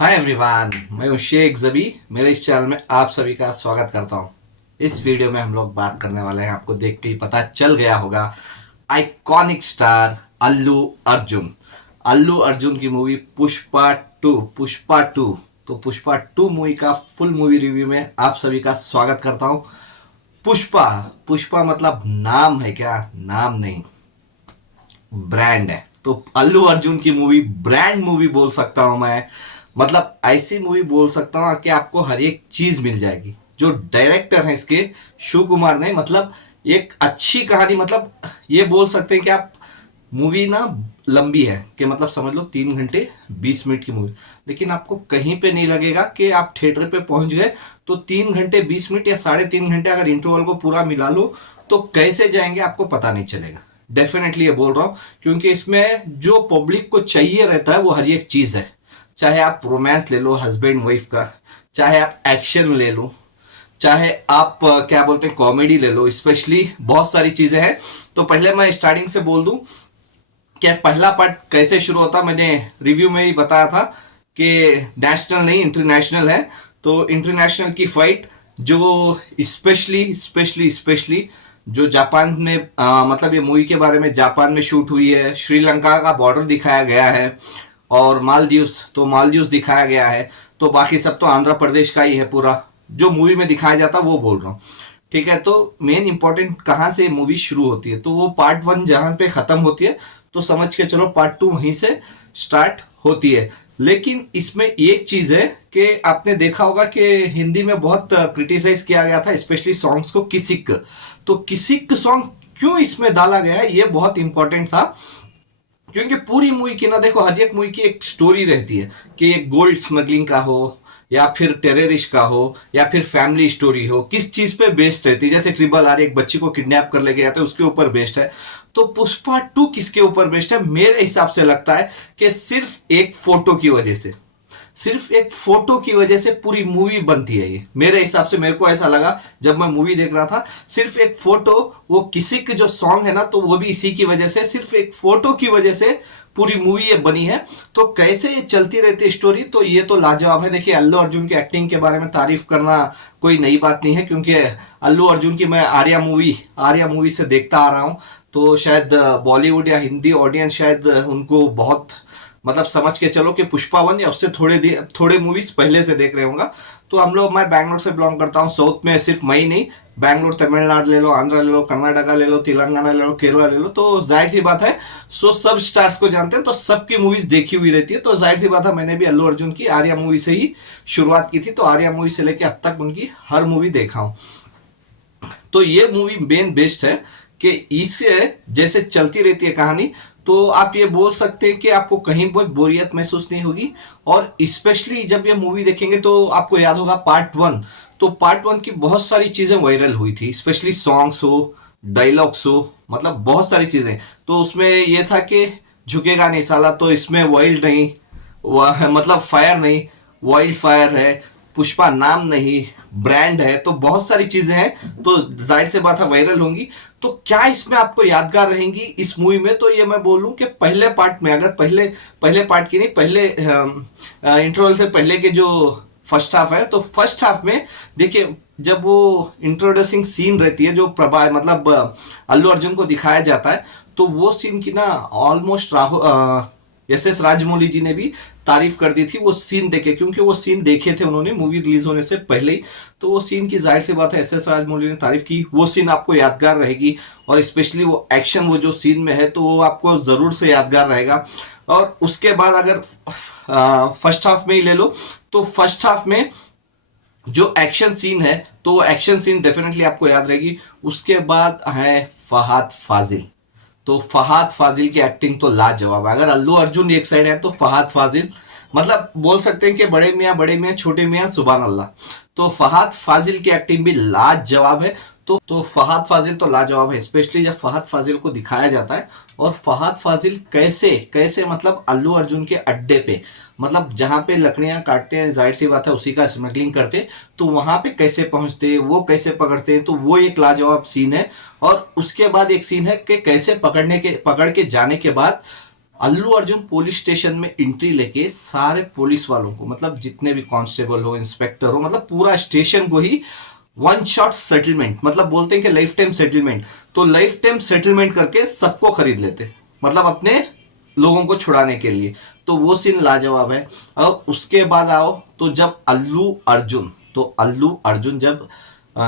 Hi everyone, मैं हूँ शेख जबी। मेरे इस चैनल में आप सभी का स्वागत करता हूँ। इस वीडियो में हम लोग बात करने वाले हैं, आपको देख के ही पता चल गया होगा, आइकॉनिक स्टार अल्लू अर्जुन की मूवी पुष्पा टू। तो पुष्पा टू मूवी का फुल मूवी रिव्यू में आप सभी का स्वागत करता हूँ। पुष्पा पुष्पा मतलब नाम है क्या? नाम नहीं, ब्रांड है। तो अल्लू अर्जुन की मूवी ब्रांड मूवी बोल सकता हूं मैं। मतलब ऐसी मूवी बोल सकता हूं कि आपको हर एक चीज मिल जाएगी। जो डायरेक्टर है इसके, शिव कुमार ने, मतलब एक अच्छी कहानी, मतलब ये बोल सकते हैं कि आप मूवी ना लंबी है कि मतलब समझ लो 3 घंटे 20 मिनट की मूवी, लेकिन आपको कहीं पे नहीं लगेगा कि आप थिएटर पे पहुंच गए तो 3 घंटे 20 मिनट या 3.5 घंटे अगर इंटरवल को पूरा मिला लो तो कैसे जाएंगे आपको पता नहीं चलेगा। डेफिनेटली ये बोल रहा हूँ क्योंकि इसमें जो पब्लिक को चाहिए रहता है वो हर एक चीज है। चाहे आप रोमांस ले लो हस्बैंड वाइफ का, चाहे आप एक्शन ले लो, चाहे आप क्या बोलते हैं कॉमेडी ले लो, स्पेशली बहुत सारी चीजें हैं। तो पहले मैं स्टार्टिंग से बोल दूं कि पहला पार्ट कैसे शुरू होता। मैंने रिव्यू में ही बताया था कि नेशनल नहीं इंटरनेशनल है। तो इंटरनेशनल की फाइट जो स्पेशली जो जापान में मतलब ये मूवी के बारे में जापान में शूट हुई है, श्रीलंका का बॉर्डर दिखाया गया है, और मालदीव्स दिखाया गया है। तो बाकी सब तो आंध्र प्रदेश का ही है पूरा, जो मूवी में दिखाया जाता वो बोल रहा हूँ। ठीक है, तो मेन इंपॉर्टेंट कहाँ से मूवी शुरू होती है, तो वो पार्ट 1 जहां पे खत्म होती है तो समझ के चलो पार्ट 2 वहीं से स्टार्ट होती है। लेकिन इसमें एक चीज है कि आपने देखा होगा कि हिंदी में बहुत क्रिटिसाइज किया गया था, स्पेशली सॉन्ग्स को, किसिक। तो किसिक सॉन्ग क्यों इसमें डाला गया है ये बहुत इंपॉर्टेंट था, क्योंकि पूरी मूवी की ना देखो, हर एक मूवी की एक स्टोरी रहती है कि एक गोल्ड स्मगलिंग का हो, या फिर टेररिस्ट का हो, या फिर फैमिली स्टोरी हो, किस चीज पे बेस्ड रहती है। जैसे RRR एक बच्ची को किडनैप कर लेके जाते हैं, उसके ऊपर बेस्ड है। तो पुष्पा 2 किसके ऊपर बेस्ड है? मेरे हिसाब से लगता है कि सिर्फ एक फोटो की वजह से, सिर्फ एक फोटो की वजह से पूरी मूवी बनती है ये। मेरे हिसाब से मेरे को ऐसा लगा जब मैं मूवी देख रहा था, सिर्फ एक फोटो, वो किसी के जो सॉन्ग है ना, तो वो भी इसी की वजह से, सिर्फ एक फोटो की वजह से पूरी मूवी ये बनी है। तो कैसे ये चलती रहती है स्टोरी, तो ये तो लाजवाब है। देखिए, अल्लू अर्जुन की एक्टिंग के बारे में तारीफ करना कोई नई बात नहीं है, क्योंकि अल्लू अर्जुन की मैं आर्या मूवी से देखता आ रहा हूँ। तो शायद बॉलीवुड या हिंदी ऑडियंस शायद उनको बहुत, मतलब समझ के चलो कि पुष्पा 1 या उससे थोड़े मूवीज पहले से देख रहे होंगे। तो हम लोग, मैं बैंगलोर से बिलोंग करता हूँ। साउथ में सिर्फ मैं ही नहीं, बैंगलोर, तमिलनाडु ले लो, आंध्र ले लो, कर्नाटका ले लो, तेलंगाना ले लो, केरला ले लो, तो जाहिर सी बात है सब स्टार्स को जानते हैं, तो सबकी मूवीज देखी हुई रहती है। तो जाहिर सी बात है मैंने भी अल्लू अर्जुन की आर्या मूवी से ही शुरुआत की थी, तो आर्या मूवी से लेके अब तक उनकी हर मूवी देखा हूँ। तो ये मूवी मेन बेस्ट है कि इससे जैसे चलती रहती है कहानी, तो आप ये बोल सकते हैं कि आपको कहीं कोई बोरियत महसूस नहीं होगी। और स्पेशली जब ये मूवी देखेंगे तो आपको याद होगा पार्ट 1, तो पार्ट 1 की बहुत सारी चीजें वायरल हुई थी, स्पेशली सॉन्ग्स हो, डायलॉग्स हो, मतलब बहुत सारी चीजें। तो उसमें ये था कि झुकेगा नहीं साला, तो इसमें वाइल्ड नहीं, मतलब फायर नहीं, वाइल्ड फायर है, पुष्पा नाम नहीं, ब्रांड है, तो बहुत सारी चीजें हैं। तो जाहिर से बात है वायरल होंगी। तो क्या इसमें आपको यादगार रहेंगी इस मूवी में, तो ये मैं बोलूं कि पहले पार्ट में, अगर पहले पहले पार्ट की नहीं, पहले इंटरवल से पहले के जो फर्स्ट हाफ है, तो फर्स्ट हाफ में देखिए, जब वो इंट्रोड्यूसिंग सीन रहती है, जो प्रभा मतलब अल्लू अर्जुन को दिखाया जाता है, तो वो सीन की ना ऑलमोस्ट राहुल SS राजमौली जी ने भी तारीफ कर दी थी वो सीन देखे, क्योंकि वो सीन देखे थे उन्होंने मूवी रिलीज होने से पहले ही। तो वो सीन की जाहिर सी बात है SS राजमौली ने तारीफ की, वो सीन आपको यादगार रहेगी। और स्पेशली वो एक्शन, वो जो सीन में है, तो वो आपको जरूर से यादगार रहेगा। और उसके बाद अगर फर्स्ट हाफ में ही ले लो, तो फर्स्ट हाफ में जो एक्शन सीन है, तो वो एक्शन सीन डेफिनेटली आपको याद रहेगी। उसके बाद है फहाद फाजिल। तो फहाद फाजिल की एक्टिंग तो लाजवाब है। अगर अल्लू अर्जुन एक साइड है तो फहाद फाजिल, मतलब बोल सकते हैं कि बड़े मियाँ छोटे मियाँ सुभान अल्लाह। तो फहाद फाजिल की एक्टिंग भी लाजवाब है। तो फहाद फाजिल तो लाजवाब है, स्पेशली जब फहाद फाजिल को दिखाया जाता है, और फहाद फाजिल कैसे कैसे मतलब अल्लू अर्जुन के अड्डे पे, मतलब जहाँ पे लकड़ियाँ काटते हैं, जाहिर सी बात है उसी का स्मगलिंग करते, तो वहाँ पे कैसे पहुँचते, वो कैसे पकड़ते हैं, तो वो एक लाजवाब सीन है। और उसके बाद एक सीन है कि कैसे पकड़ के जाने के बाद अल्लू अर्जुन पुलिस स्टेशन में एंट्री लेके सारे पुलिस वालों को, मतलब जितने भी कांस्टेबल हो, इंस्पेक्टर हो, मतलब पूरा स्टेशन को ही वन शॉट सेटलमेंट, मतलब बोलते हैं कि लाइफ टाइम सेटलमेंट, तो लाइफ टाइम सेटलमेंट करके सबको खरीद लेते, मतलब अपने लोगों को छुड़ाने के लिए। तो वो सीन लाजवाब है। और उसके बाद आओ तो जब अल्लू अर्जुन जब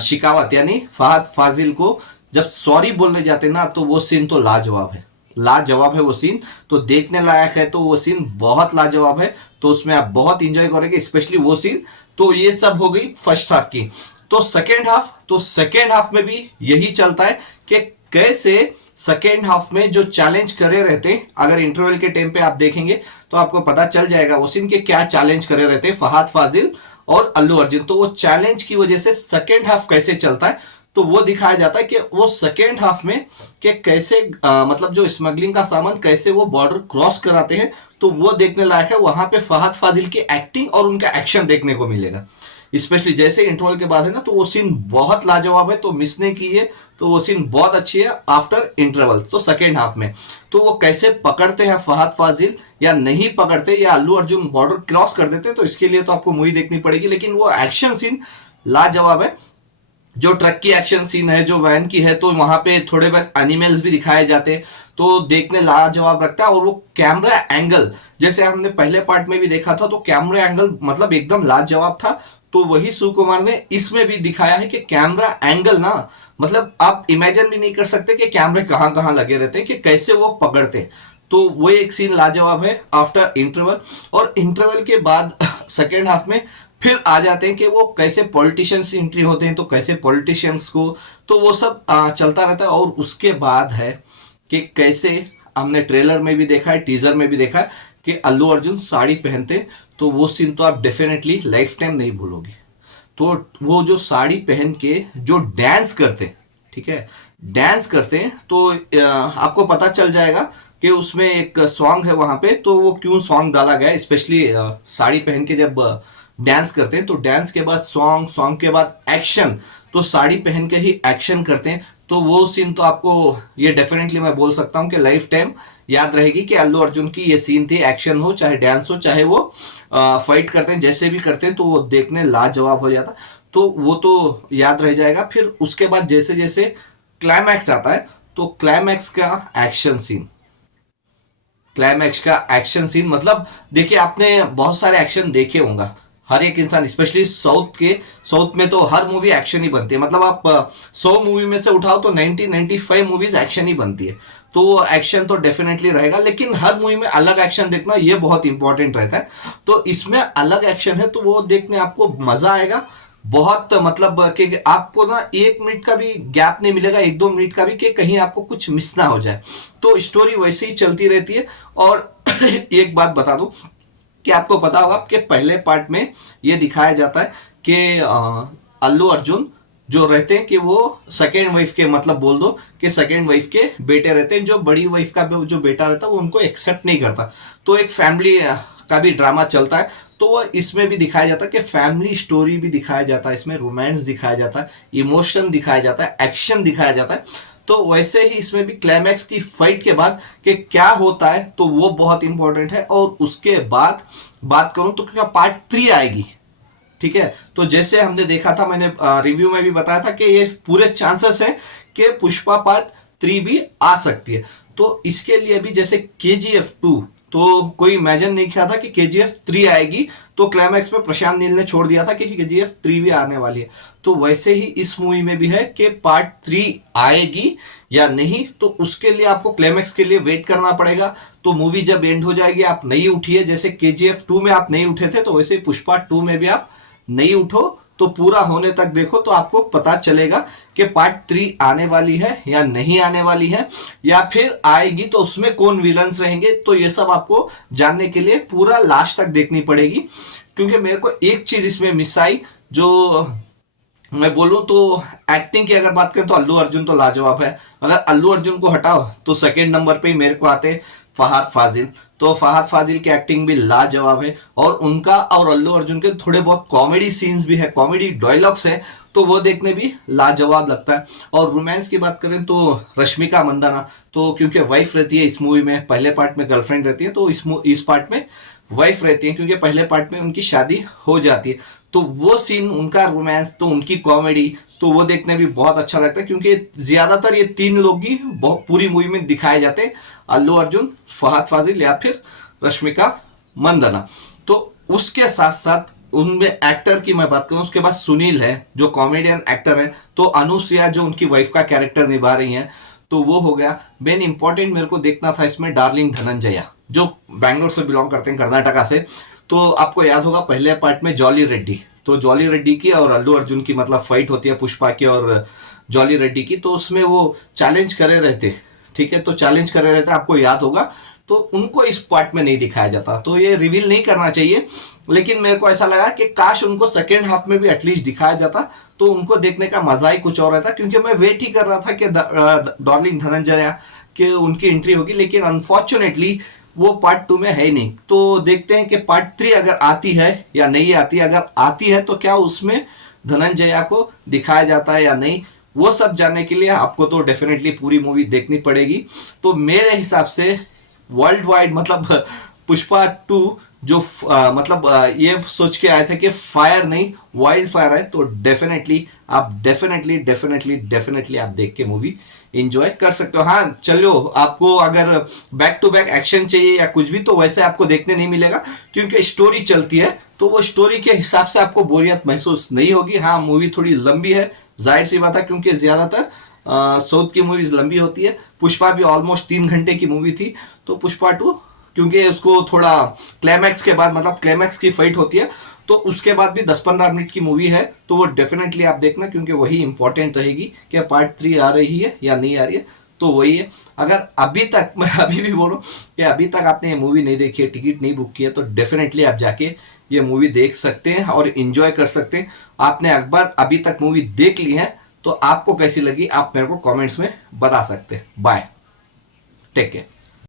शिकावत यानी फहद फाजिल को जब सॉरी बोलने जाते ना, तो वो सीन तो लाजवाब है, लाजवाब है वो सीन, तो देखने लायक है। तो वो सीन बहुत लाजवाब है, तो उसमें आप बहुत इंजॉय करेंगे, स्पेशली वो सीन। तो ये सब हो गई फर्स्ट हाफ की। तो सेकेंड हाफ में भी यही चलता है कि कैसे सेकेंड हाफ में जो चैलेंज करे रहते हैं, अगर इंटरवल के टाइम पे आप देखेंगे तो आपको पता चल जाएगा वो सीन के क्या चैलेंज करे रहते हैं फहद फाजिल और अल्लू अर्जुन। तो वो चैलेंज की वजह से सेकेंड हाफ कैसे चलता है, तो वो दिखाया जाता है कि वो सेकेंड हाफ में कि कैसे मतलब जो स्मगलिंग का सामान कैसे वो बॉर्डर क्रॉस कराते हैं। तो वो देखने लायक है, वहां पे फहद फाजिल की एक्टिंग और उनका एक्शन देखने को मिलेगा, स्पेशली जैसे इंटरवल के बाद है ना, तो वो सीन बहुत लाजवाब है, तो मिस नहीं कीजिए। तो वो सीन बहुत अच्छी है आफ्टर इंटरवल। तो सेकेंड हाफ में तो वो कैसे पकड़ते हैं फहद फाजिल या नहीं पकड़ते, या अल्लू अर्जुन बॉर्डर क्रॉस कर देते, तो इसके लिए तो आपको मूवी देखनी पड़ेगी। लेकिन वो एक्शन सीन लाजवाब है, जो ट्रक की एक्शन सीन है, जो वैन की है, तो वहां पे थोड़े बहुत एनिमल्स भी दिखाए जाते हैं, तो देखने लाजवाब रखता है। और वो कैमरा एंगल जैसे हमने पहले पार्ट में भी देखा था, तो कैमरा एंगल मतलब एकदम लाजवाब था। तो वही सुकुमार ने इसमें भी दिखाया है कि कैमरा एंगल ना, मतलब आप इमेजिन भी नहीं कर सकते कि कैमरे कहां कहां लगे रहते हैं, कि कैसे वो पकड़ते हैं। तो वो एक सीन लाजवाब है आफ्टर इंटरवल। और इंटरवल के बाद सेकेंड हाफ में फिर आ जाते हैं कि वो कैसे पॉलिटिशियंस एंट्री होते हैं, तो कैसे पॉलिटिशियंस को, तो वो सब चलता रहता है। और उसके बाद है कि कैसे हमने ट्रेलर में भी देखा है, टीजर में भी देखा है कि अल्लू अर्जुन साड़ी पहनते, तो वो सीन तो आप डेफिनेटली लाइफ टाइम नहीं भूलोगे। तो वो जो साड़ी पहन के जो डांस करते, ठीक है, डांस करते हैं, तो आपको पता चल जाएगा कि उसमें एक सॉन्ग है वहां पे, तो वो क्यों सॉन्ग डाला गया, स्पेशली साड़ी पहन के जब डांस करते हैं, तो डांस के बाद सॉन्ग, सॉन्ग के बाद एक्शन, तो साड़ी पहन के ही एक्शन करते हैं। तो वो सीन तो आपको ये डेफिनेटली मैं बोल सकता हूँ कि लाइफ टाइम याद रहेगी कि अल्लू अर्जुन की ये सीन थी, एक्शन हो चाहे डांस हो चाहे वो फाइट करते हैं, जैसे भी करते हैं, तो वो देखने लाजवाब हो जाता। तो वो तो याद रह जाएगा। फिर उसके बाद जैसे जैसे क्लाइमैक्स आता है, तो क्लाइमैक्स का एक्शन सीन मतलब देखिए, आपने बहुत सारे एक्शन देखे होंगे, हर एक इंसान, स्पेशली साउथ में तो हर मूवी एक्शन ही बनती है। मतलब आप 100 मूवी में से उठाओ तो 95 मूवीज एक्शन ही बनती है। तो वो एक्शन तो डेफिनेटली रहेगा, लेकिन हर मूवी में अलग एक्शन देखना ये बहुत इंपॉर्टेंट रहता है। तो इसमें अलग एक्शन है, तो वो देखने आपको मजा आएगा बहुत। मतलब कि आपको ना 1 मिनट का भी गैप नहीं मिलेगा, 1-2 मिनट का भी, कि कहीं आपको कुछ मिस ना हो जाए। तो स्टोरी वैसे ही चलती रहती है। और एक बात बता दूं कि आपको पता होगा कि पहले पार्ट में ये दिखाया जाता है कि अल्लू अर्जुन जो रहते हैं कि वो सेकेंड वाइफ के, मतलब बोल दो कि सेकेंड वाइफ के बेटे रहते हैं। जो बड़ी वाइफ का जो बेटा रहता है वो उनको एक्सेप्ट नहीं करता। तो एक फैमिली का भी ड्रामा चलता है। तो वो इसमें भी दिखाया जाता है कि फैमिली स्टोरी भी दिखाया जाता है, इसमें रोमांस दिखाया जाता है, इमोशन दिखाया जाता है, एक्शन दिखाया जाता है। तो वैसे ही इसमें भी क्लाइमैक्स की फाइट के बाद कि क्या होता है, तो वो बहुत इंपॉर्टेंट है। और उसके बाद बात करूं तो क्या पार्ट 3 आएगी, ठीक है। तो जैसे हमने देखा था, मैंने रिव्यू में भी बताया था कि ये पूरे चांसेस हैं कि पुष्पा पार्ट 3 भी आ सकती है। तो इसके लिए भी जैसे KGF 2, तो कोई इमेजिन नहीं किया था कि KGF 3 आएगी। तो क्लाइमैक्स में प्रशांत नील ने छोड़ दिया था कि KGF 3 भी आने वाली है। तो वैसे ही इस मूवी में भी है कि पार्ट 3 आएगी या नहीं, तो उसके लिए आपको क्लाइमैक्स के लिए वेट करना पड़ेगा। तो मूवी जब एंड हो जाएगी आप नहीं उठिए, जैसे KGF 2 में आप नहीं उठे थे, तो वैसे ही पुष्पा 2 में भी आप नहीं उठो। तो पूरा होने तक देखो, तो आपको पता चलेगा कि पार्ट 3 आने वाली है या नहीं आने वाली है, या फिर आएगी तो उसमें कौन विलन्स रहेंगे। तो ये सब आपको जानने के लिए पूरा लास्ट तक देखनी पड़ेगी। क्योंकि मेरे को एक चीज इसमें मिस आई, जो मैं बोलूं तो एक्टिंग की अगर बात करें तो अल्लू अर्जुन तो लाजवाब है। अगर अल्लू अर्जुन को हटाओ तो सेकंड नंबर पे ही मेरे को आते फहद फाजिल। तो फहद फाजिल की एक्टिंग भी लाजवाब है, और उनका और अल्लू अर्जुन के थोड़े बहुत कॉमेडी सीन्स भी है, कॉमेडी डायलॉग्स है, तो वो देखने भी लाजवाब लगता है। और रोमांस की बात करें तो रश्मिका मंदाना, तो क्योंकि वाइफ रहती है इस मूवी में, पहले पार्ट में गर्लफ्रेंड रहती है, तो इस पार्ट में वाइफ रहती है, क्योंकि पहले पार्ट में उनकी शादी हो जाती है। तो वो सीन, उनका रोमांस, तो उनकी कॉमेडी, तो वो देखने भी बहुत अच्छा लगता है, क्योंकि ज्यादातर ये तीन लोग ही पूरी मूवी में दिखाए जाते हैं, अल्लू अर्जुन, फहद फाजिल या फिर रश्मिका मंदाना। तो उसके साथ साथ उनमें एक्टर की मैं बात करूं, उसके बाद सुनील है जो कॉमेडियन एक्टर है, तो अनुसुया जो उनकी वाइफ का कैरेक्टर निभा रही हैं, तो वो हो गया। मेन इंपॉर्टेंट मेरे को देखना था इसमें डार्लिंग धनंजया, जो बैंगलोर से बिलोंग करते हैं, कर्नाटका से। तो आपको याद होगा पहले पार्ट में जॉली रेड्डी, तो जॉली रेड्डी की और अल्लू अर्जुन की मतलब फाइट होती है, पुष्पा की और जॉली रेड्डी की, तो उसमें वो चैलेंज करे रहते, ठीक है, तो चैलेंज करे रहते, आपको याद होगा। तो उनको इस पार्ट में नहीं दिखाया जाता, तो ये रिवील नहीं करना चाहिए, लेकिन मेरे को ऐसा लगा कि काश उनको सेकेंड हाफ में भी एटलीस्ट दिखाया जाता, तो उनको देखने का मजा ही कुछ और रहता, क्योंकि मैं वेट ही कर रहा था कि डार्लिंग धनंजया कि उनकी एंट्री होगी, लेकिन अनफॉर्चुनेटली वो पार्ट 2 में है ही नहीं। तो देखते हैं कि पार्ट 3 अगर आती है या नहीं आती, अगर आती है तो क्या उसमें धनंजया को दिखाया जाता है या नहीं, वो सब जानने के लिए आपको तो डेफिनेटली पूरी मूवी देखनी पड़ेगी। तो मेरे हिसाब से वर्ल्ड वाइड मतलब पुष्पा 2 जो मतलब ये सोच के आए थे कि फायर नहीं वाइल्ड फायर है, तो डेफिनेटली आप डेफिनेटली आप देख के मूवी इंजॉय कर सकते हो। हाँ चलो, आपको अगर बैक टू बैक एक्शन चाहिए या कुछ भी, तो वैसे आपको देखने नहीं मिलेगा, क्योंकि स्टोरी चलती है, तो वो स्टोरी के हिसाब से आपको बोरियत महसूस नहीं होगी। हाँ मूवी थोड़ी लंबी है, जाहिर सी बात है, क्योंकि ज्यादातर साउथ की मूवीज लंबी होती है। पुष्पा भी ऑलमोस्ट 3 घंटे की मूवी थी, तो पुष्पा 2 क्योंकि उसको थोड़ा क्लाइमैक्स के बाद, मतलब क्लाइमैक्स की फाइट होती है, तो उसके बाद भी 10-15 मिनट की मूवी है, तो वो डेफिनेटली आप देखना, क्योंकि वही इंपॉर्टेंट रहेगी कि पार्ट 3 आ रही है या नहीं आ रही है, तो वही है। अगर अभी तक, मैं अभी भी बोलूँ कि अभी तक आपने ये मूवी नहीं देखी है, टिकट नहीं बुक किया, तो डेफिनेटली आप जाके ये मूवी देख सकते हैं और इंजॉय कर सकते हैं। आपने अकबर अभी तक मूवी देख ली है, तो आपको कैसी लगी आप मेरे को कमेंट्स में बता सकते हैं। Bye, take care.